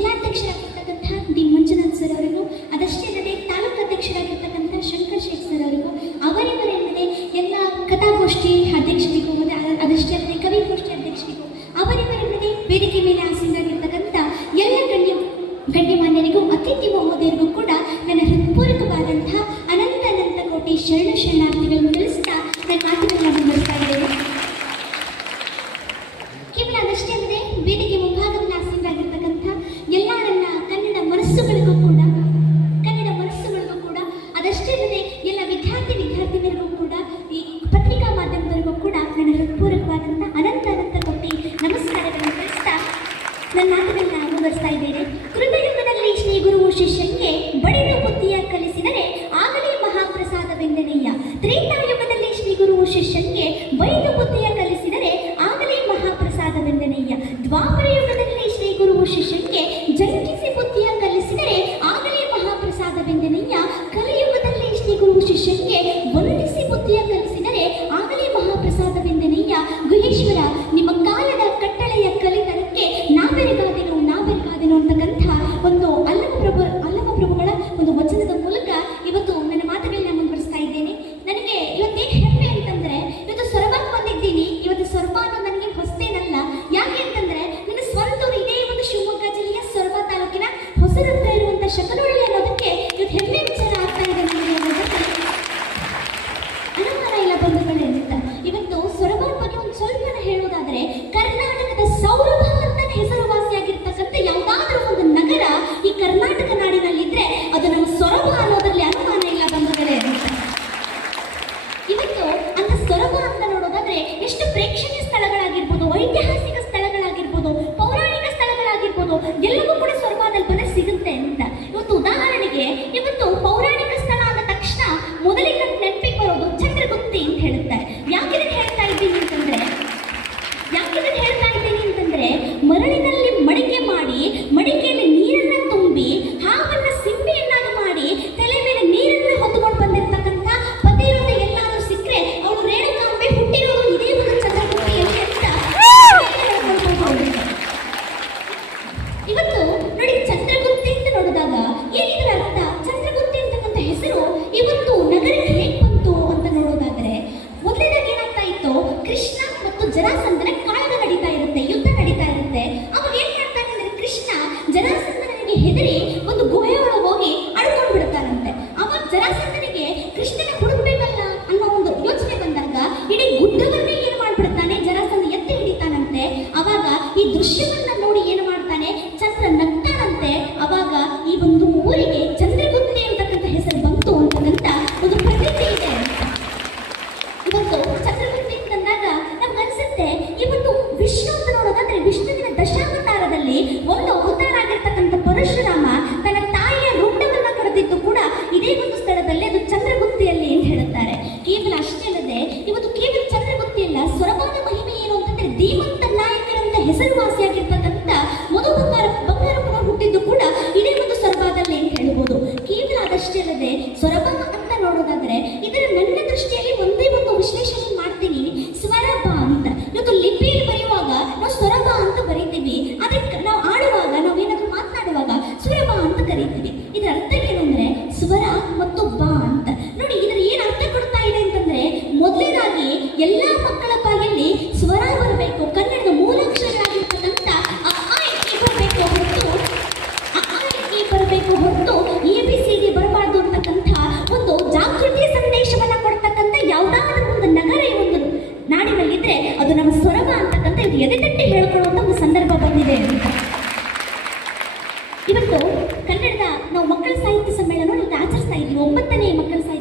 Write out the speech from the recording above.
ಜಿಲ್ಲಾಧ್ಯಕ್ಷರಾಗಿರ್ತಕ್ಕಂಥ D Manjunath sir ಅವರಿಗೂ, ಅದಷ್ಟೇ ಅಲ್ಲದೆ ತಾಲೂಕು ಅಧ್ಯಕ್ಷರಾಗಿರ್ತಕ್ಕಂಥ ಶಂಕರ್ ಶೇಖ್ ಸರ್ ಅವರಿಗೂ, ಅವರಿವರಲ್ಲದೆ ಎಲ್ಲ ಕಥಾಗೋಷ್ಠಿ ಅಧ್ಯಕ್ಷರಿಗೂ, ಅದಷ್ಟೇ ಅಲ್ಲದೆ ಕವಿಗೋಷ್ಠಿ ಅಧ್ಯಕ್ಷರಿಗೂ, ಅವರಿವರಲ್ಲದೆ ವೇದಿಕೆ ಮೇಲೆ ಆಸೀನರಾಗಿರ್ತಕ್ಕಂಥ ಎಲ್ಲ ಗಣ್ಯಮಾನ್ಯರಿಗೂ, ಅತಿಥಿ ಮಹೋದಯರಿಗೂ ಕೂಡ ನನ್ನ ಹೃತ್ಪೂರ್ವಕವಾದಂತಹ ಅನಂತ ಅನಂತ ಕೋಟಿ ಶರಣಾರ್ಥಿಗಳನ್ನು ತಿಳಿಸ್ತಾ ನನ್ನ ಮಾತುಗಳನ್ನು ಮುಂದುವರಿಸ್ತಾ ಇದ್ದೇವೆ. ಕೇವಲ ಅದಷ್ಟೇ ಅಲ್ಲದೆ ವೇದಿಕೆ ಮುಂಭಾಗದಲ್ಲಿ ಆಸೀನರಾಗಿರ್ತಕ್ಕಂಥ ಎಲ್ಲ ನನ್ನ ಕನ್ನಡ ಮನಸ್ಸುಗಳಿಗೂ ಕೂಡ ಅದಷ್ಟೇ ಅಲ್ಲದೆ ಎಲ್ಲ ವಿದ್ಯಾರ್ಥಿನಿಯರಿಗೂ ಕೂಡ, ಈ ಪತ್ರಿಕಾ ಮಾಧ್ಯಮದವರಿಗೂ ಕೂಡ ನನ್ನ ಹೃತ್ಪೂರ್ವಕವಾದಂಥ ಅನಂತ ಅನಂತ ಕೋಟಿ ನಮಸ್ಕಾರಗಳನ್ನು ತಿಳಿಸ್ತಾ ನನ್ನ ಮಾತುಗಳನ್ನ ಮುಂದುವರಿಸ್ತಾ ಇದ್ದೇನೆ. ಕೃತಯುಗದಲ್ಲಿ ಶ್ರೀ ಗುರು ಶಿಷ್ಯಂಗೆ ಬಡಿದು ಬುದ್ಧಿಯ ಕಲಿಸಿದರೆ ಆಗಲೇ ಮಹಾಪ್ರಸಾದವೆಂದನೆಯ್ಯ. ತ್ರೇತಾಯುಗದಲ್ಲಿ ಶ್ರೀ ಗುರು ಶಿಷ್ಯಂಗೆ ಬಡಿದು ಬುದ್ಧಿಯ ಕಲಿಸಿದರೆ ಆಗಲೇ ಮಹಾಪ್ರಸಾದವೆಂದನೆಯ್ಯ. ದ್ವಾಪರ ಯುಗದಲ್ಲಿ ಶ್ರೀ ಗುರು ಶಿಷ್ಯಂಗೆ ಜಂಕಿಸಿ ಬುದ್ಧಿಯ ಕಲಿಸಿದರೆ ಆಗಲೇ ಮಹಾಪ್ರಸಾದವೆಂದನೆಯ್ಯ. ಕಲಿಯುಗದಲ್ಲಿ ಶ್ರೀ ಗುರು ಶಿಷ್ಯಂಗೆ ವಂದಿಸಿ ಬುದ್ಧಿಯ ಕಲಿಸಿದರೆ ಆಗಲೇ ಮಹಾಪ್ರಸಾದವೆಂದನೆಯ್ಯ. ಗುಹೇಶ್ವರ, ನಿಮ್ಮ ಕಾಲದ ಕಟ್ಟಳೆಯ ಕಲಿತನಕ್ಕೆ ನಾವೆರಗಾದೆನು ಅಂತಕ್ಕಂಥ ಒಂದು ಅಲ್ಲಮ ಪ್ರಭುಗಳ ಒಂದು ವಚನದ ಮೂಲಕ ಇವತ್ತು ನನ್ನ ಮಾತುಗಳನ್ನ ಮುಂದುವರಿಸ್ತಾ ಇದ್ದೇನೆ. ನನಗೆ ಇವತ್ತೇನು ಹೆಮ್ಮೆ ಅಂತಂದ್ರೆ, ಇವತ್ತು ಸೊರಬಾಗ್ ಬಂದಿದ್ದೀನಿ. ಇವತ್ತು ಸೊರಬ ಅನ್ನೋದು ನನಗೆ ಹೊಸತೇನಲ್ಲ. ಯಾಕೆ ಅಂತಂದ್ರೆ ನನ್ನ ಸ್ವಂತ ಇದೇ ಒಂದು ಶಿವಮೊಗ್ಗ ಜಿಲ್ಲೆಯ ಸೊರಬ ತಾಲೂಕಿನ ಹೊಸದತ್ರ ಇರುವಂತ ಶಕನೊಳ್ಳಿ ಅನ್ನೋದಕ್ಕೆ ಇವತ್ತು ಹೆಮ್ಮೆ ವಿಚಾರ ಆಗ್ತಾ ಇದೆ ನನಗೆ ಅನ್ನೋದಕ್ಕೆ ಅನುಮಾನ ಇಲ್ಲ ಬಂಧುಗಳೇ ಅಂತ. ಇವತ್ತು ಸೊರಬಾಗ್ ಬಗ್ಗೆ ಒಂದು ಸ್ವಲ್ಪ ಹೇಳೋದಾದ್ರೆ, ಕರ್ನಾಟಕದ ಸೌರಭ ಅಂತ ಹೆಸರುವಾಸಿಯಾಗಿರ್ತಕ್ಕಂಥ ಯಾವುದಾದ್ರೂ ಒಂದು ನಗರ ಈ ಕರ್ನಾಟಕ ನಾಡಿನಲ್ಲಿದ್ರೆ ಅದು ನಮ್ಮ ಸೊರಬ ಅನ್ನೋದ್ರಲ್ಲಿ ಅನುಮಾನ ಇಲ್ಲ ಬಂಧುಗಳೇ ಅಂತ. ಇವತ್ತು ಅಂತ ಸೊರಬ ಅಂತ ನೋಡೋದಾದ್ರೆ ಎಷ್ಟು ಪ್ರೇಕ್ಷಣೀಯ ಸ್ಥಳಗಳಾಗಿರ್ಬೋದು, ಐತಿಹಾಸಿಕ ಸ್ಥಳಗಳಾಗಿರ್ಬೋದು, ಪೌರಾಣಿಕ ಸ್ಥಳಗಳಾಗಿರ್ಬೋದು, ಎಲ್ಲವೂ ಕೂಡ ಸೊರಬದಲ್ಲಿ ಬಂದ್ರೆ ಸಿಗುತ್ತೆ ಅಂತ. ಇವತ್ತು ಉದಾಹರಣೆಗೆ ಇವತ್ತು ಪೌರಾಣಿಕ ಸ್ಥಳ ಆದ ತಕ್ಷಣ ಮೊದಲಿಗೆ ನಮ್ಮ ನೆನಪಿಗೆ ಬರೋದು ಚಂದ್ರಗುತ್ತಿ ಅಂತ ಹೇಳುತ್ತಾರೆ. ಯಾಕಿದನ್ನು ಹೇಳ್ತಾ ಇದ್ದೀನಿ ಅಂತಂದ್ರೆ ಮರಳಿನಲ್ಲಿ ಮಡಿಕೆ ಮಾಡಿ, ಮಡಿಕೆಯಲ್ಲಿ ನೀರನ್ನ ತುಂಬಿ, ಹಾವನ್ನ ಸಿಂಬೆಯನ್ನಾಗಿ ಮಾಡಿ, ತಲೆ ಮೇಲೆ ನೀರನ್ನ ಹೊತ್ತುಕೊಂಡು ಬಂದಿರತಕ್ಕಂಥ ಪತಿಯೊಂದು ಎಲ್ಲಾದ್ರೂ ಸಿಕ್ಕರೆ ಅವಳು ರೇಣುಕಾಂಬೆ ಹುಟ್ಟಿರೋದು ಇದೇ ಒಂದು ಚಂದ್ರಗುತ್ತಿಯಲ್ಲಿ ಅಂತ ಇವತ್ತು ನೋಡಿ. ಚಂದ್ರಗುತ್ತಿ ಅಂತ ನೋಡಿದಾಗ ಏನಿದ್ರ ಅರ್ಥ? ಚಂದ್ರಗುತ್ತಿ ಅಂತಕ್ಕಂಥ ಹೆಸರು ಇವತ್ತು ನಗರಕ್ಕೆ ಹೇಗೆ ಬಂತು ಅಂತ ನೋಡೋದಾದ್ರೆ, ಮೊದಲನೇದಾಗಿ ಏನಾಗ್ತಾ ಇತ್ತು, ಕೃಷ್ಣ ಮತ್ತು ಜರಾಸಂಧನ ಕಾಳಗ ನಡೀತಾ ಇರುತ್ತೆ, ಯುದ್ಧ ನಡೀತಾ ಇರುತ್ತೆ. ಅವಾಗ ಏನ್ ಮಾಡ್ತಾನೆ ಅಂದ್ರೆ, ಕೃಷ್ಣ ಜರಾಸಂಧನಿಗೆ ಹೆದರಿ ಒಂದು ಗುಹೆ ಒಳಗೆ ಹೋಗಿ ಅಡ್ಕೊಂಡು ಬಿಡ್ತಾರಂತೆ. ಅವಾಗ ಜರಾಸಂಧನಿಗೆ ಕೃಷ್ಣನ ಹುಡುಕ್ಬೇಕಲ್ಲ ಅನ್ನೋ ಒಂದು ಯೋಚನೆ ಬಂದಾಗ ಇಡೀ ಗುಡ್ಡವನ್ನೇ ಏನು ಮಾಡ್ಬಿಡ್ತಾನೆ, ಜರಾಸಂಧ ಎತ್ತಿ ಹಿಡಿತಾನಂತೆ. ಅವಾಗ ಈ ದೃಶ್ಯವನ್ನ ನೋಡಿ ಏನು ಮಾಡ್ತಾನೆ, ಚಂದ್ರ ನಗ್ತಾನಂತೆ. ಅವಾಗ ಈ ಒಂದು ಊರಿಗೆ ಚಂದ್ರಗುತ್ತಿ ಅಂತಕ್ಕಂಥ ಹೆಸರು ಬಂತು ಅಂತಕ್ಕಂಥ ಒಂದು ಪ್ರತೀತಿ ಇದೆ. ಇವತ್ತು ಚಂದ್ರಗುತ್ತಿ ಅಂತಂದಾಗ ನಮ್ಗನ್ಸುತ್ತೆ, ಇವತ್ತು ವಿಷ್ಣು ಅಂತ ನೋಡೋದಾದ್ರೆ ವಿಷ್ಣುವಿನ ದಶಾವತಾರದಲ್ಲಿ ಒಂದು ಅವತಾರ ಆಗಿರ್ತಕ್ಕಂಥ ಪರಶುರಾಮ ತನ್ನ ತಾಯಿಯ ರುಂಡವನ್ನ ಕರೆದಿದ್ದು ಕೂಡ ಇದೇ ಒಂದು ಸ್ಥಳದಲ್ಲಿ, ಅದು ಚಂದ್ರಗುತ್ತಿಯಲ್ಲಿ ಅಂತ ಹೇಳುತ್ತಾರೆ. ಕೇವಲ ಅಷ್ಟೇ ಅಲ್ಲದೆ ಇವತ್ತು ಕೇವಲ ಚಂದ್ರಗುತ್ತಿಯಲ್ಲ, ಸೊರಬಾದ ಮಹಿಮೆ ಏನು ಅಂತಂದ್ರೆ, ಧೀಮಂತ ನಾಯಕರಂತ ಹೆಸರುವಾಸಿಯಾಗಿರ್ತಕ್ಕಂಥ ಮಧು ಬಂಗಾರಪ್ಪನ ಹುಟ್ಟಿದ್ದು ಕೂಡ ಇದೇ ಒಂದು ಸೊರಬಾದಲ್ಲಿ ಅಂತ ಹೇಳ್ಬೋದು. ಕೇವಲ ಅದಷ್ಟೇ ಅಲ್ಲದೆ ಸೊರಬ ಅಂತ ನೋಡೋದಾದ್ರೆ ಇದರ ನನ್ನ ದೃಷ್ಟಿಯಲ್ಲಿ ಒಂದೇ ಒಂದು ವಿಶ್ಲೇಷಣೆ ಮಾಡ್ತೀನಿ, ಸ್ವರಬ ಅಂತ. ಇವತ್ತು ಲಿಪಿಯಲ್ಲಿ ಬರೆಯುವಾಗ ನಾವು ಸ್ವರಬ ಅಂತ ಬರೀತೀವಿ, ಅದಕ್ಕೆ ನಾವು ಆಡುವಾಗ, ನಾವು ಏನಾದರೂ ಮಾತನಾಡುವಾಗ ಸ್ವರಬ ಅಂತ ಕರೀತೀವಿ. ಇದರ ಅರ್ಥ ಏನಂದ್ರೆ ಸ್ವರ ಮತ್ತು ಬಾ ಅಂತ. ನೋಡಿ ಇದರ ಏನು ಅರ್ಥ ಕೊಡ್ತಾ ಇದೆ ಅಂತಂದ್ರೆ, ಮೊದಲನೇದಾಗಿ ಎಲ್ಲಾ ಮಕ್ಕಳ ಬಾಯಲ್ಲಿ ಸ್ವರ ಬರಬೇಕು, ಕನ್ನಡದ ಮೂಲಾಕ್ಷರಗಳಾಗಿರ್ತಕ್ಕಂಥ ಅ ಆ ಇ ಬರಬೇಕು ಹೊರತು ABCD ಬರಬಾರ್ದು ಅಂತಕ್ಕಂಥ ಒಂದು ಜಾಗೃತಿಯ ಸಂದೇಶವನ್ನ ಕೊಡ್ತಕ್ಕಂಥ ಯಾವುದಾದ್ರೂ ಒಂದು ನಗರ ಈ ಒಂದು ನಾಡಿನಲ್ಲಿದ್ರೆ ಅದು ನಮ್ಮ ಸೊರಬ ಅಂತಕ್ಕಂಥ ಇದು ಎದೆತಟ್ಟಿ ಹೇಳ್ಕೊಳ್ಳುವಂಥ ಒಂದು ಸಂದರ್ಭ ಬಂದಿದೆ ಅಂತ. ಇವತ್ತು ಕನ್ನಡದ ನಾವು ಮಕ್ಕಳ ಸಾಹಿತ್ಯ ಸಮ್ಮೇಳನ ಆಚರಿಸ್ತಾ ಇದ್ದೀವಿ, 9ನೇ ಮಕ್ಕಳ ಸಾಹಿತ್ಯ